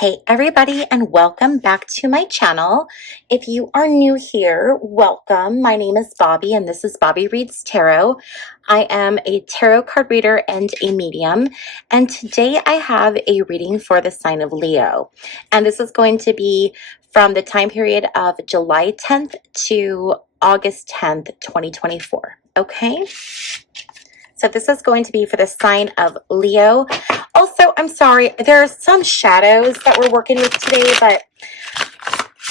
Hey everybody, and welcome back to my channel. If you are new here, welcome. My name is Bobbie and this is Bobbie Reads Tarot. I am a tarot card reader and a medium, and today I have a reading for the sign of Leo. And this is going to be from the time period of July 10th to August 10th, 2024. Okay? So this is going to be for the sign of Leo. Also, I'm sorry, there are some shadows that we're working with today, but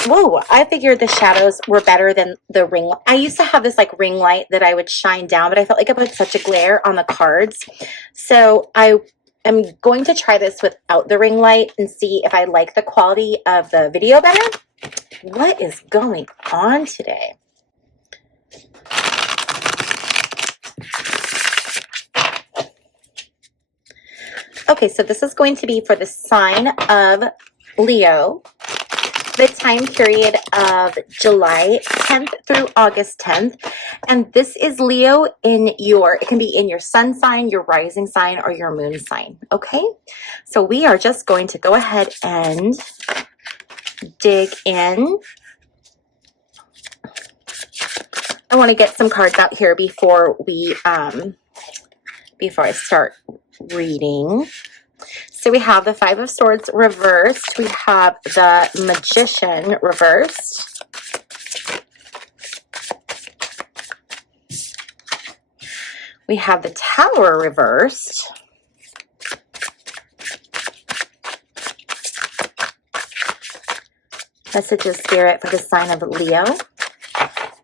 whoa, I figured the shadows were better than the ring. I used to have this like ring light that I would shine down, but I felt like I put such a glare on the cards. So I am going to try this without the ring light and see if I like the quality of the video better. What is going on today? Okay, so this is going to be for the sign of Leo, the time period of July 10th through August 10th. And this is Leo in it can be in your sun sign, your rising sign, or your moon sign. Okay, so we are just going to go ahead and dig in. I want to get some cards out here before I start reading. So we have the Five of Swords reversed. We have the Magician reversed. We have the Tower reversed. Messages, Spirit, for the sign of Leo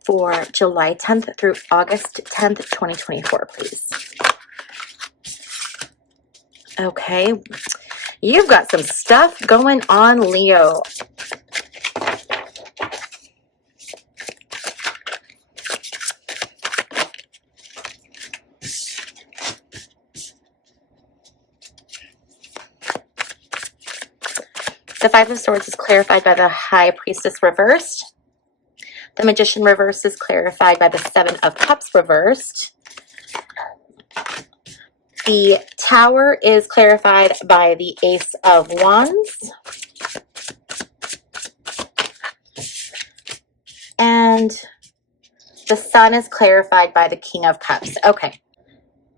for July 10th through August 10th, 2024, please. Okay, you've got some stuff going on, Leo. The Five of Swords is clarified by the High Priestess reversed. The Magician reversed is clarified by the Seven of Cups reversed. The Tower is clarified by the Ace of Wands. And the Sun is clarified by the King of Cups. Okay.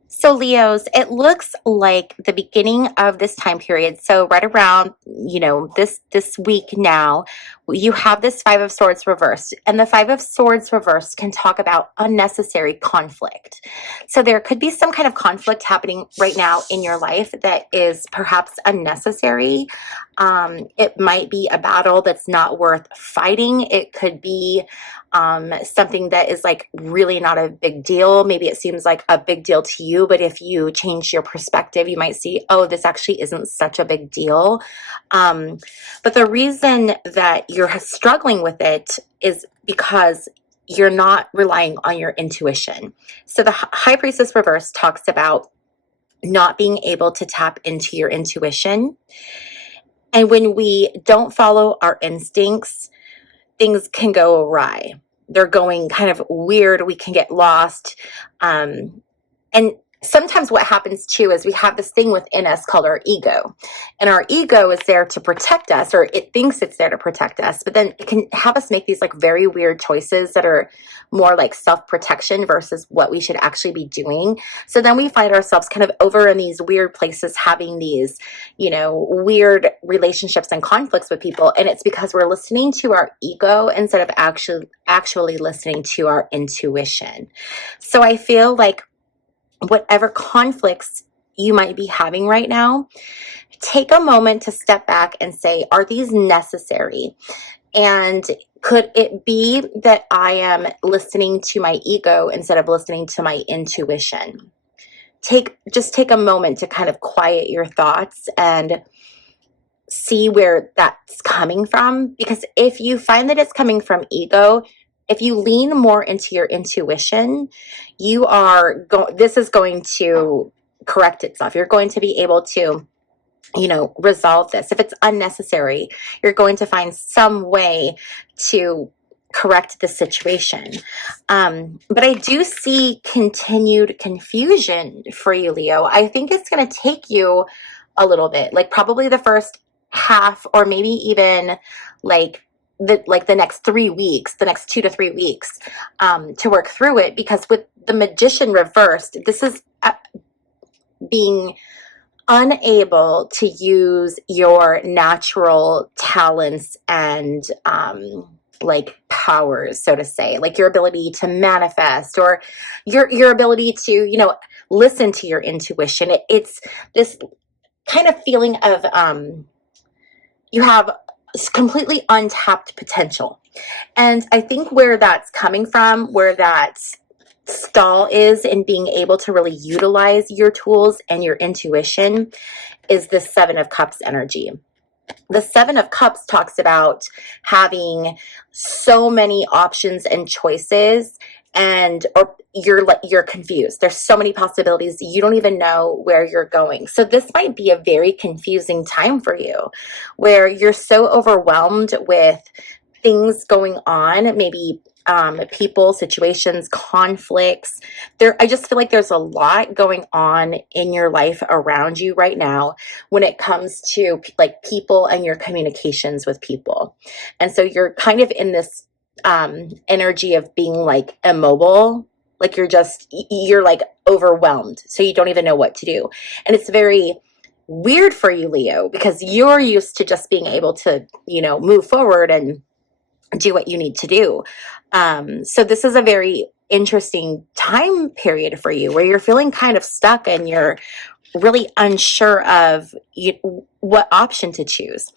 So Leos, it looks like the beginning of this time period, so right around, this week now, you have this Five of Swords reversed. And the Five of Swords reversed can talk about unnecessary conflict. So there could be some kind of conflict happening right now in your life that is perhaps unnecessary. It might be a battle that's not worth fighting. It could be something that is like really not a big deal. Maybe it seems like a big deal to you, but if you change your perspective, you might see, oh, this actually isn't such a big deal. But the reason that you're struggling with it is because you're not relying on your intuition. So the High Priestess reverse talks about not being able to tap into your intuition. And when we don't follow our instincts, things can go awry. They're going kind of weird. We can get lost. And sometimes what happens too is we have this thing within us called our ego. And our ego is there to protect us, or it thinks it's there to protect us. But then it can have us make these like very weird choices that are more like self-protection versus what we should actually be doing. So then we find ourselves kind of over in these weird places having these, weird relationships and conflicts with people. And it's because we're listening to our ego instead of actually listening to our intuition. So I feel like whatever conflicts you might be having right now, take a moment to step back and say, are these necessary? And could it be that I am listening to my ego instead of listening to my intuition? Just take a moment to kind of quiet your thoughts and see where that's coming from. Because if you find that it's coming from ego, if you lean more into your intuition, this is going to correct itself. You're going to be able to, resolve this. If it's unnecessary, you're going to find some way to correct the situation. But I do see continued confusion for you, Leo. I think it's going to take you a little bit, like probably the first half or maybe even like the next 3 weeks, the next 2 to 3 weeks, to work through it. Because with the Magician reversed, this is being unable to use your natural talents and like powers, so to say, like your ability to manifest, or your ability to, you know, listen to your intuition. It's this kind of feeling of you have completely untapped potential. And I think where that's coming from, where that stall is in being able to really utilize your tools and your intuition, is the Seven of Cups energy. The Seven of Cups talks about having so many options and choices, and or you're confused. There's so many possibilities. You don't even know where you're going. So this might be a very confusing time for you, where you're so overwhelmed with things going on, maybe people, situations, conflicts. I just feel like there's a lot going on in your life around you right now when it comes to like people and your communications with people. And so you're kind of in this energy of being like immobile, like you're like overwhelmed, so you don't even know what to do. And it's very weird for you, Leo, because you're used to just being able to, you know, move forward and do what you need to do. So this is a very interesting time period for you, where you're feeling kind of stuck and you're really unsure of what option to choose.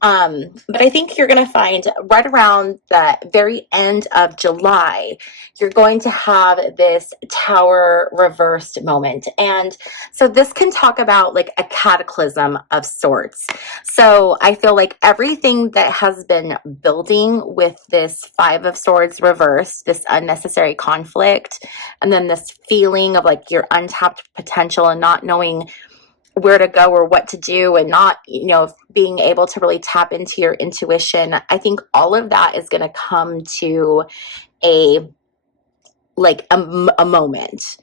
But I think you're going to find right around the very end of July, you're going to have this Tower reversed moment. And so this can talk about like a cataclysm of sorts. So I feel like everything that has been building with this Five of Swords reversed, this unnecessary conflict, and then this feeling of like your untapped potential and not knowing where to go or what to do, and not, you know, being able to really tap into your intuition. I think all of that is going to come to a moment,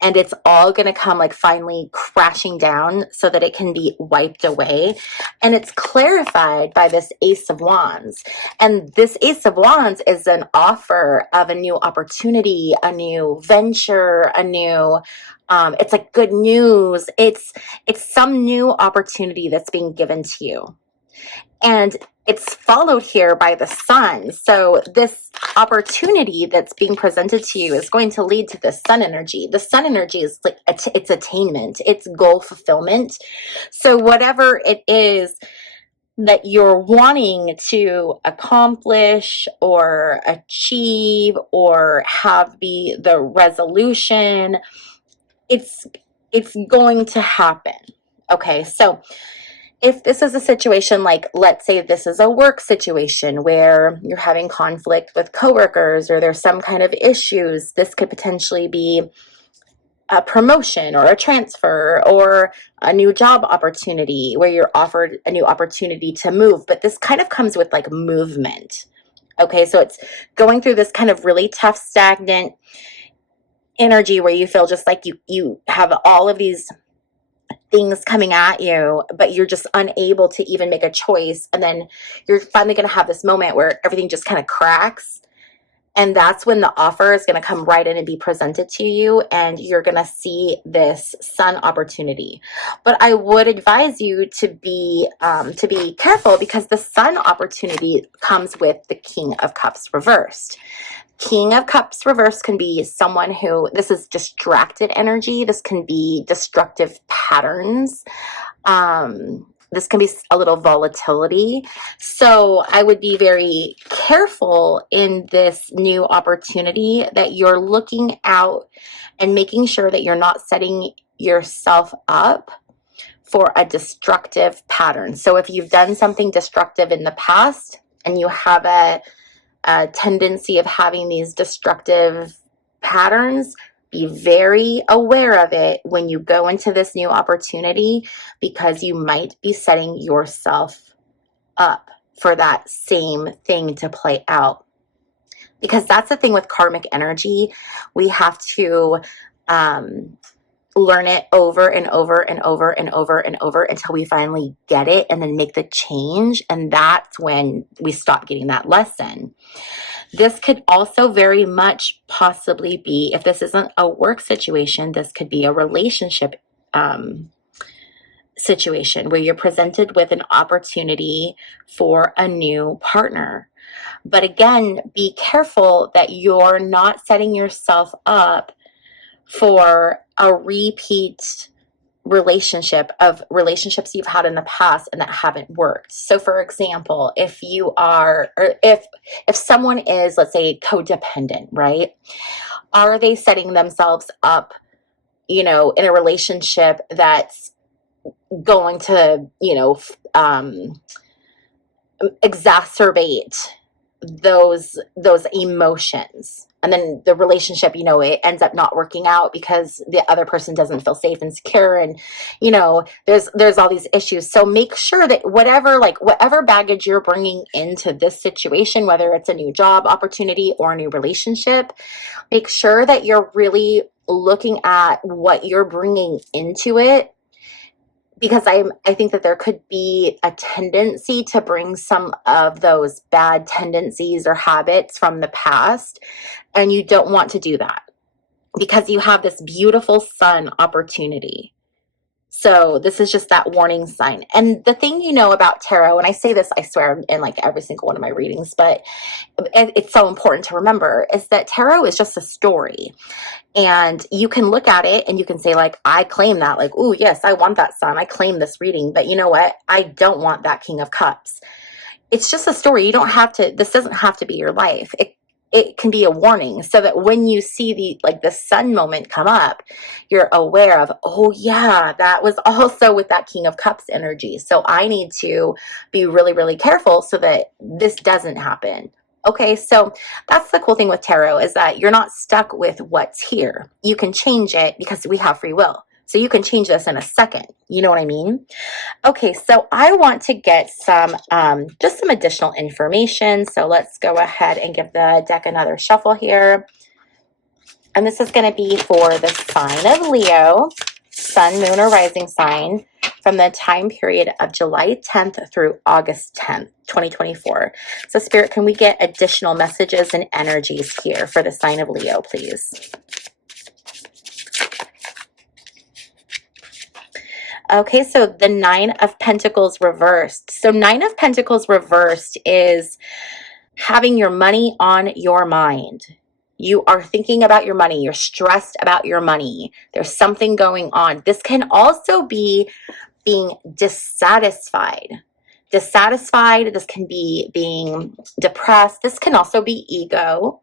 and it's all going to come like finally crashing down so that it can be wiped away. And it's clarified by this Ace of Wands. And this Ace of Wands is an offer of a new opportunity, a new venture, a new it's like good news. It's some new opportunity that's being given to you. And it's followed here by the Sun. So this opportunity that's being presented to you is going to lead to the Sun energy. The Sun energy is like it's attainment, it's goal fulfillment. So whatever it is that you're wanting to accomplish or achieve or have be the resolution, it's going to happen. Okay, so if this is a situation like, let's say this is a work situation where you're having conflict with coworkers or there's some kind of issues, this could potentially be a promotion or a transfer or a new job opportunity where you're offered a new opportunity to move. But this kind of comes with like movement. Okay, so it's going through this kind of really tough, stagnant energy where you feel just like you have all of these things coming at you, but you're just unable to even make a choice. And then you're finally going to have this moment where everything just kind of cracks. And that's when the offer is going to come right in and be presented to you, and you're going to see this Sun opportunity. But I would advise you to be careful, because the Sun opportunity comes with the King of Cups reversed. King of Cups reverse can be someone who, this is distracted energy. This can be destructive patterns. This can be a little volatility. So I would be very careful in this new opportunity that you're looking out and making sure that you're not setting yourself up for a destructive pattern. So if you've done something destructive in the past and you have a tendency of having these destructive patterns, be very aware of it when you go into this new opportunity, because you might be setting yourself up for that same thing to play out. Because that's the thing with karmic energy. We have to learn it over and over and over and over and over until we finally get it and then make the change. And that's when we stop getting that lesson. This could also very much possibly be, if this isn't a work situation, this could be a relationship situation where you're presented with an opportunity for a new partner. But again, be careful that you're not setting yourself up for a repeat relationship of relationships you've had in the past and that haven't worked. So for example, if you are, or if someone is, let's say, codependent, right? Are they setting themselves up, in a relationship that's going to, exacerbate those emotions? And then the relationship, it ends up not working out because the other person doesn't feel safe and secure. And, there's all these issues. So make sure that whatever baggage you're bringing into this situation, whether it's a new job opportunity or a new relationship, make sure that you're really looking at what you're bringing into it. Because I think that there could be a tendency to bring some of those bad tendencies or habits from the past, and you don't want to do that because you have this beautiful sun opportunity. So this is just that warning sign. And the thing about tarot, and I say this, I swear, in like every single one of my readings, but it's so important to remember, is that tarot is just a story. And you can look at it and you can say, like, I claim that, like, oh, yes, I want that sun. I claim this reading. But you know what? I don't want that King of Cups. It's just a story. You don't have to, this doesn't have to be your life. It can be a warning so that when you see the sun moment come up, you're aware of, oh yeah, that was also with that King of Cups energy. So I need to be really, really careful so that this doesn't happen. Okay, so that's the cool thing with tarot, is that you're not stuck with what's here. You can change it because we have free will. So you can change this in a second. You know what I mean? Okay, so I want to get just some additional information. So let's go ahead and give the deck another shuffle here. And this is going to be for the sign of Leo, sun, moon, or rising sign, from the time period of July 10th through August 10th, 2024. So Spirit, can we get additional messages and energies here for the sign of Leo, please? Okay, so the Nine of Pentacles reversed. So Nine of Pentacles reversed is having your money on your mind. You are thinking about your money. You're stressed about your money. There's something going on. This can also be being dissatisfied. This can be being depressed. This can also be ego.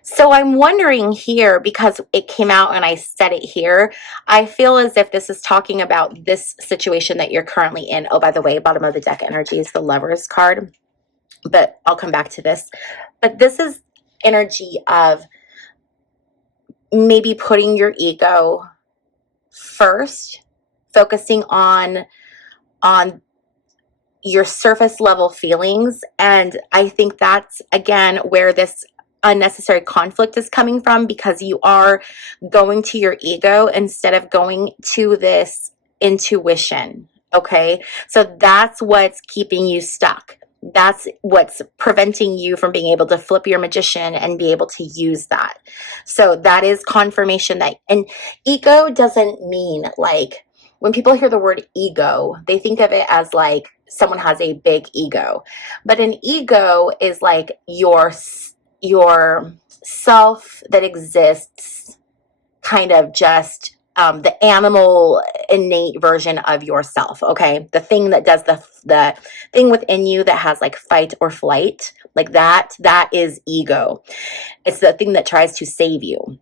So I'm wondering here, because it came out and I said it here, I feel as if this is talking about this situation that you're currently in. Oh, by the way, bottom of the deck energy is the Lovers card, but I'll come back to this. But this is energy of maybe putting your ego first, focusing on your surface level feelings. And I think that's, again, where this unnecessary conflict is coming from, because you are going to your ego instead of going to this intuition. Okay, so that's what's keeping you stuck. That's what's preventing you from being able to flip your magician and be able to use that. So that is confirmation that, and ego doesn't mean, like, when people hear the word ego, they think of it as like someone has a big ego. But an ego is like your self that exists, kind of just the animal innate version of yourself. Okay, the thing that does the thing within you that has like fight or flight, like that is ego. It's the thing that tries to save you.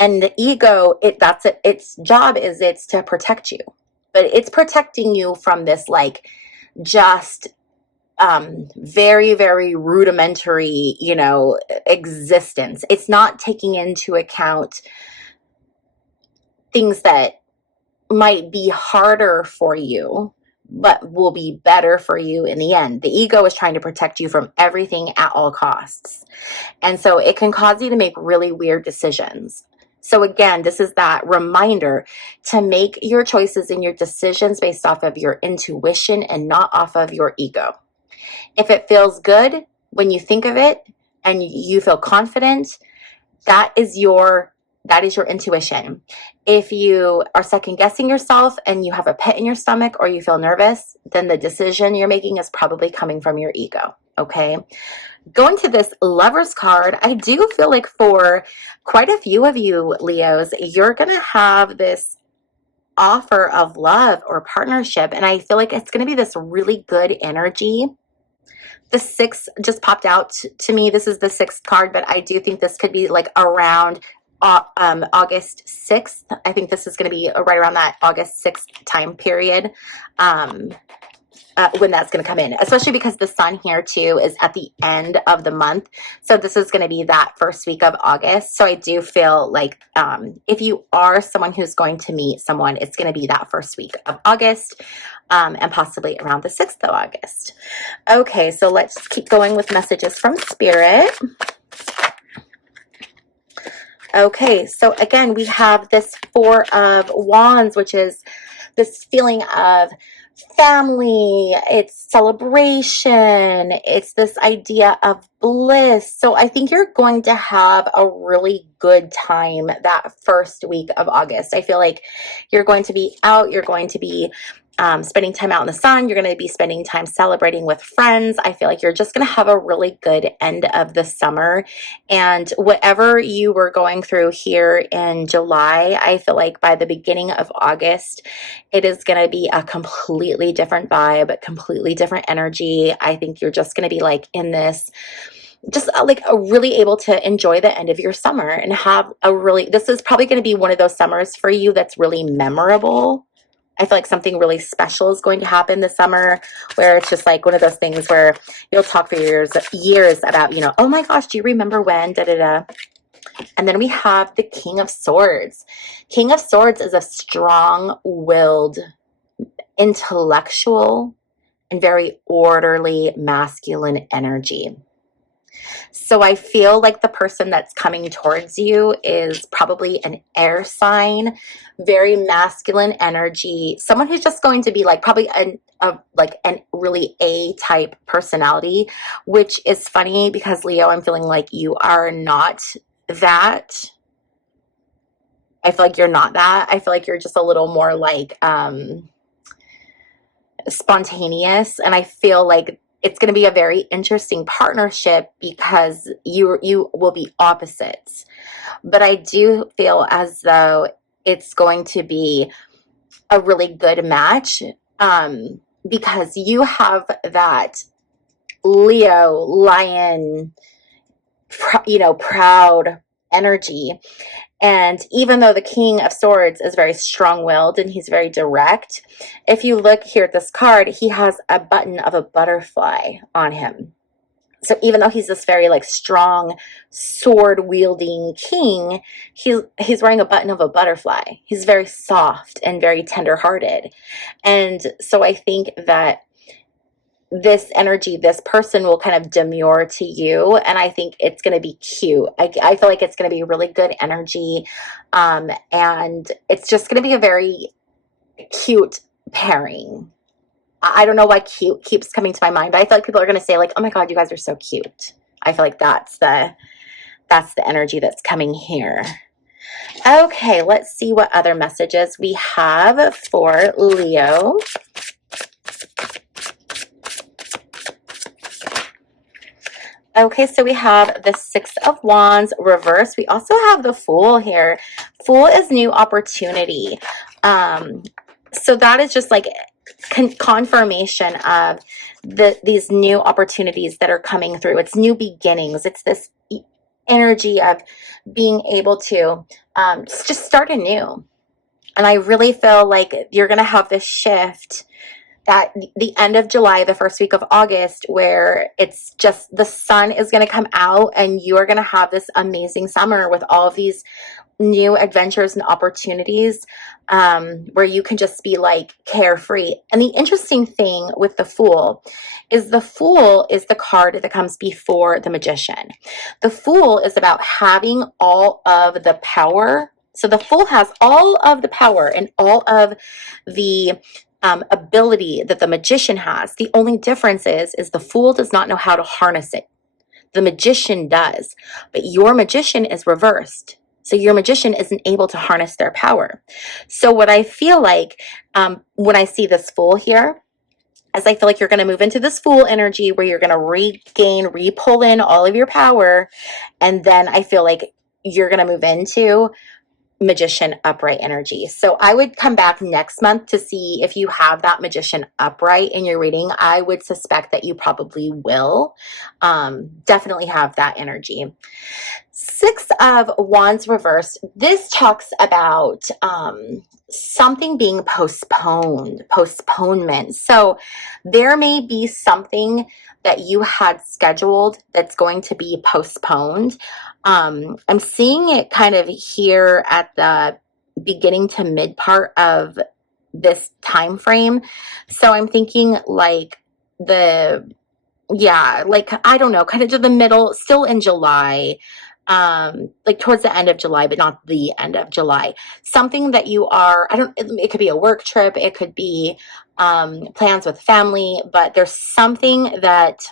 And the ego, that's it. Its job is it's to protect you, but it's protecting you from this like just very, very rudimentary, existence. It's not taking into account things that might be harder for you, but will be better for you in the end. The ego is trying to protect you from everything at all costs. And so it can cause you to make really weird decisions. So again, this is that reminder to make your choices and your decisions based off of your intuition and not off of your ego. If it feels good when you think of it and you feel confident, that is your intuition. If you are second guessing yourself and you have a pit in your stomach or you feel nervous, then the decision you're making is probably coming from your ego. Okay. Going to this Lovers card, I do feel like for quite a few of you Leos, you're going to have this offer of love or partnership. And I feel like it's going to be this really good energy. The 6 just popped out to me. This is the 6th card, but I do think this could be like around August 6th. I think this is going to be right around that August 6th time period. When that's going to come in, especially because the sun here too is at the end of the month. So this is going to be that first week of August. So I do feel like if you are someone who's going to meet someone, it's going to be that first week of August and possibly around the 6th of August. Okay, so let's keep going with messages from Spirit. Okay, so again, we have this 4 of Wands, which is this feeling of family, it's celebration, it's this idea of bliss. So I think you're going to have a really good time that first week of August. I feel like you're going to be out, you're going to be spending time out in the sun, you're going to be spending time celebrating with friends. I feel like you're just going to have a really good end of the summer. And whatever you were going through here in July, I feel like by the beginning of August, it is going to be a completely different vibe, completely different energy. I think you're just going to be like in this, just like really able to enjoy the end of your summer and have a really, this is probably going to be one of those summers for you that's really memorable. I feel like something really special is going to happen this summer where it's just like one of those things where you'll talk for years about, you know, oh my gosh, do you remember when, da da da. And then we have the King of Swords. King of Swords is a strong-willed, intellectual, and very orderly masculine energy. So I feel like the person that's coming towards you is probably an air sign, very masculine energy, someone who's just going to be like probably a really A-type personality, which is funny because Leo, I'm feeling like you are not that. I feel like you're not that. I feel like you're just a little more like spontaneous, and I feel like it's going to be a very interesting partnership because you will be opposites. But I do feel as though it's going to be a really good match because you have that Leo, lion, proud energy. And even though the King of Swords is very strong-willed and he's very direct, if you look here at this card, he has a button of a butterfly on him. So even though he's this very like strong sword-wielding king, he's wearing a button of a butterfly. He's very soft and very tender-hearted. And so I think that this energy, this person will kind of demure to you, and I think it's going to be cute. I feel like it's going to be really good energy, and it's just going to be a very cute pairing. I don't know why cute keeps coming to my mind, but I feel like people are going to say like, oh my god, you guys are so cute. I feel like that's the energy that's coming here. Okay, let's see what other messages we have for Leo. Okay, so we have the Six of Wands reverse. We also have the Fool here. Fool is new opportunity. So that is just like confirmation of these new opportunities that are coming through. It's new beginnings. It's this energy of being able to just start anew. And I really feel like you're going to have this shift at the end of July, the first week of August, where it's just the sun is going to come out and you are going to have this amazing summer with all of these new adventures and opportunities where you can just be like carefree. And the interesting thing with the Fool is the card that comes before the Magician. The Fool is about having all of the power So the Fool has all of the power and all of the ability that the Magician has. The only difference is the Fool does not know how to harness it. The Magician does, but your Magician is reversed. So your Magician isn't able to harness their power. So what I feel like when I see this Fool here, as I feel like you're going to move into this Fool energy where you're going to regain, re-pull in all of your power. And then I feel like you're going to move into Magician upright energy. So I would come back next month to see if you have that Magician upright in your reading. I would suspect that you probably will definitely have that energy. Six of Wands reversed. This talks about something being postponement. So there may be something that you had scheduled that's going to be postponed. I'm seeing it kind of here at the beginning to mid part of this time frame. So I'm thinking like I don't know, kind of to the middle, still in July, like towards the end of July, but not the end of July. Something that you are, it could be a work trip, it could be plans with family, but there's something that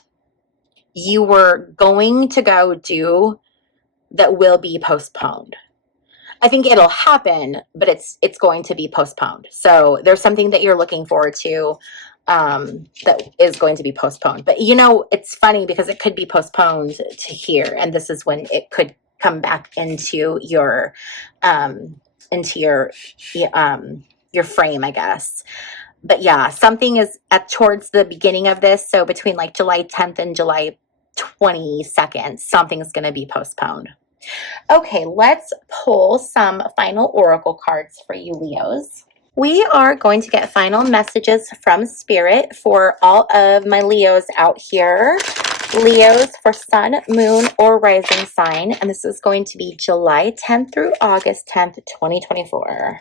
you were going to go do that will be postponed. I think it'll happen, but it's going to be postponed. So there's something that you're looking forward to that is going to be postponed. But it's funny because it could be postponed to here, and this is when it could come back into your frame, I guess. But yeah, something is towards the beginning of this. So between like July 10th and July 22nd, something's going to be postponed. Okay, let's pull some final oracle cards for you, Leos. We are going to get final messages from Spirit for all of my Leos out here. Leos for Sun, Moon, or Rising sign. And this is going to be July 10th through August 10th, 2024.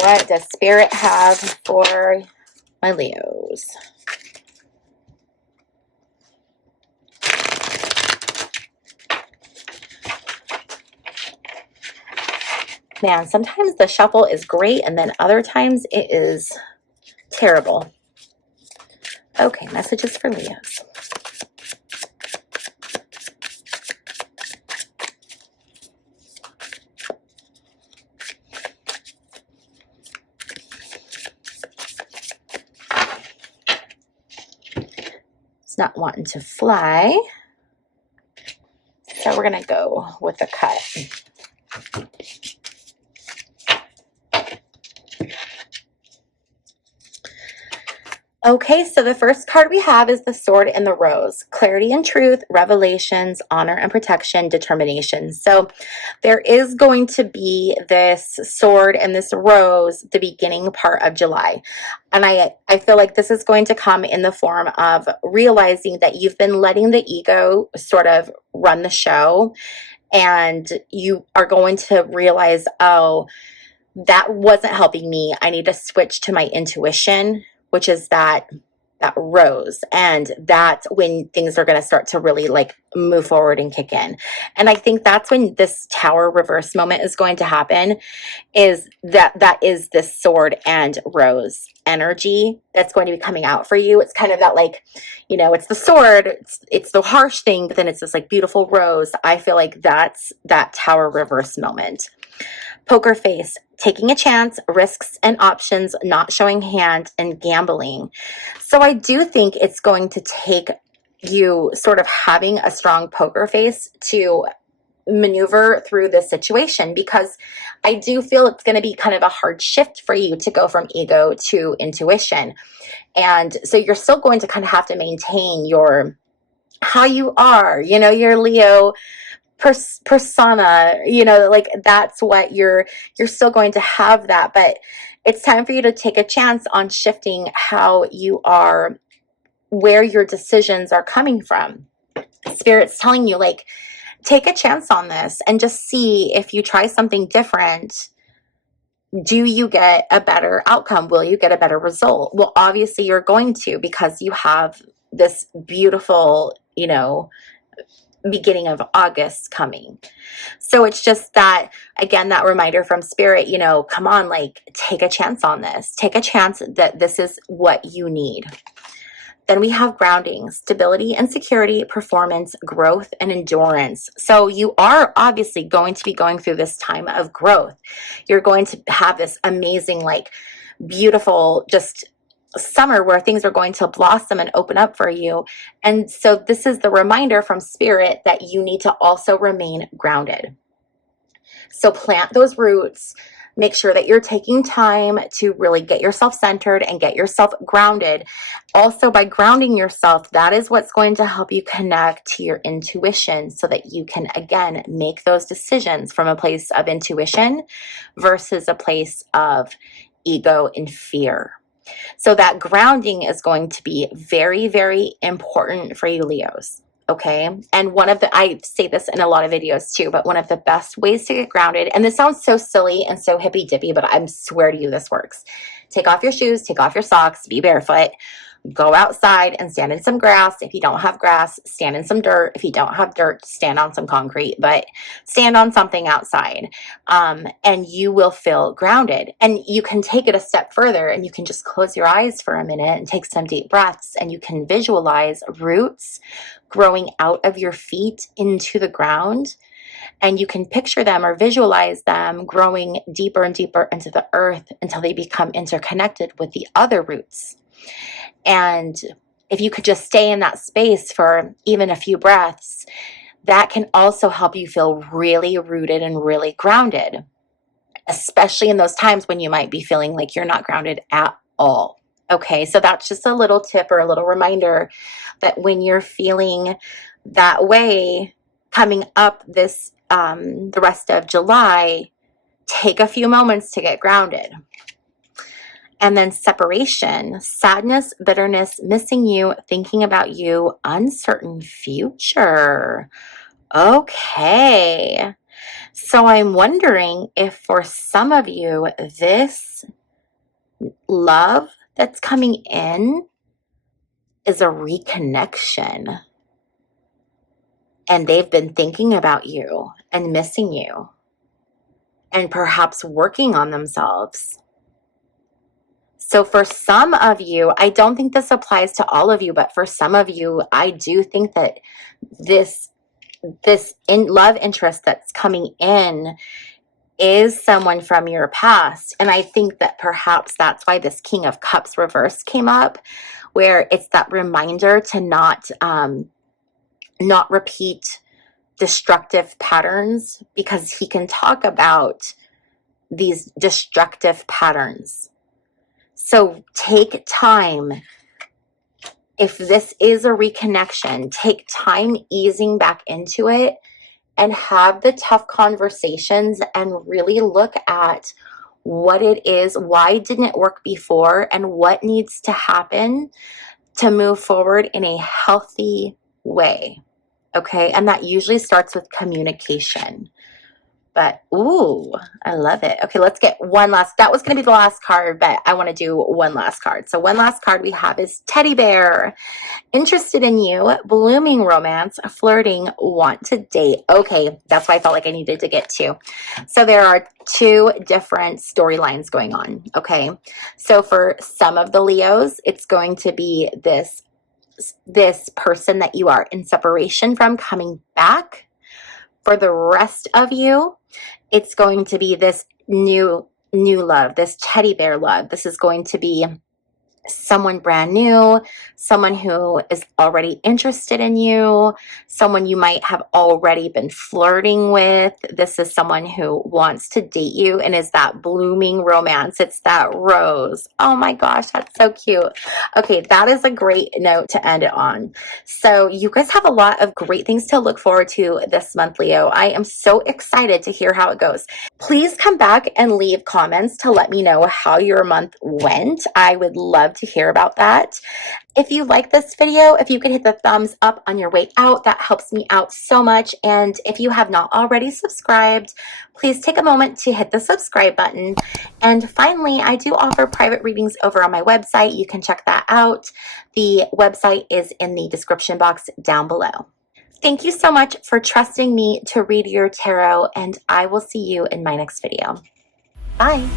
What does Spirit have for my Leos? Man, sometimes the shuffle is great, and then other times it is terrible. Okay, messages for Leos. It's not wanting to fly, so we're going to go with a cut. Okay, so the first card we have is the Sword and the Rose. Clarity and truth, revelations, honor and protection, determination. So there is going to be this sword and this rose the beginning part of July. And I feel like this is going to come in the form of realizing that you've been letting the ego sort of run the show. And you are going to realize, oh, that wasn't helping me. I need to switch to my intuition, which is that rose. And that's when things are going to start to really like move forward and kick in. And I think that's when this Tower reverse moment is going to happen, is that is this sword and rose energy that's going to be coming out for you. It's kind of that like, it's the sword, it's the harsh thing, but then it's this like beautiful rose. I feel like that's that Tower reverse moment. Poker face, taking a chance, risks and options, not showing hand, and gambling. So I do think it's going to take you sort of having a strong poker face to maneuver through this situation, because I do feel it's going to be kind of a hard shift for you to go from ego to intuition. And so you're still going to kind of have to maintain how you are, your Leo persona, like that's what you're still going to have that, but it's time for you to take a chance on shifting how you are, where your decisions are coming from. Spirit's telling you, like, take a chance on this and just see if you try something different, do you get a better outcome? Will you get a better result? Well, obviously you're going to, because you have this beautiful, beginning of August coming. So it's just that, again, that reminder from Spirit, you know, come on, like, take a chance on this. Take a chance that this is what you need. Then we have grounding, stability and security, performance, growth, and endurance. So you are obviously going to be going through this time of growth. You're going to have this amazing, like, beautiful, just summer where things are going to blossom and open up for you. And so this is the reminder from Spirit that you need to also remain grounded. So plant those roots. Make sure that you're taking time to really get yourself centered and get yourself grounded. Also, by grounding yourself, that is what's going to help you connect to your intuition so that you can, again, make those decisions from a place of intuition versus a place of ego and fear. So that grounding is going to be very, very important for you, Leos. Okay. And I say this in a lot of videos too, but one of the best ways to get grounded, and this sounds so silly and so hippy dippy, but I swear to you, this works. Take off your shoes, take off your socks, be barefoot, go outside and stand in some grass. If you don't have grass, stand in some dirt. If you don't have dirt, stand on some concrete, but stand on something outside. And you will feel grounded. And you can take it a step further and you can just close your eyes for a minute and take some deep breaths, and you can visualize roots growing out of your feet into the ground. And you can picture them or visualize them growing deeper and deeper into the earth until they become interconnected with the other roots. And if you could just stay in that space for even a few breaths, that can also help you feel really rooted and really grounded, especially in those times when you might be feeling like you're not grounded at all. Okay, so that's just a little tip or a little reminder that when you're feeling that way coming up this the rest of July, take a few moments to get grounded. And then separation, sadness, bitterness, missing you, thinking about you, uncertain future. Okay. So I'm wondering if for some of you, this love that's coming in is a reconnection. And they've been thinking about you and missing you and perhaps working on themselves. So for some of you, I don't think this applies to all of you, but for some of you, I do think that this love interest that's coming in is someone from your past. And I think that perhaps that's why this King of Cups reverse came up, where it's that reminder to not repeat destructive patterns, because he can talk about these destructive patterns. So take time. If this is a reconnection, take time easing back into it and have the tough conversations and really look at what it is, why didn't it work before, and what needs to happen to move forward in a healthy way. Okay, and that usually starts with communication. But, ooh, I love it. Okay, let's get one last. That was going to be the last card, but I want to do one last card. So one last card we have is Teddy Bear. Interested in you, blooming romance, flirting, want to date. Okay, that's what I felt like I needed to get to. So there are two different storylines going on, okay? So for some of the Leos, it's going to be this person that you are in separation from coming back. For the rest of you, it's going to be this new love, this teddy bear love. This is going to be someone brand new, someone who is already interested in you, someone you might have already been flirting with. This is someone who wants to date you and is that blooming romance. It's that rose. Oh my gosh, that's so cute. Okay, that is a great note to end it on. So you guys have a lot of great things to look forward to this month, Leo. I am so excited to hear how it goes. Please come back and leave comments to let me know how your month went. I would love to hear about that. If you like this video, if you could hit the thumbs up on your way out, that helps me out so much. And if you have not already subscribed, please take a moment to hit the subscribe button. And finally, I do offer private readings over on my website. You can check that out. The website is in the description box down below. Thank you so much for trusting me to read your tarot, and I will see you in my next video. Bye.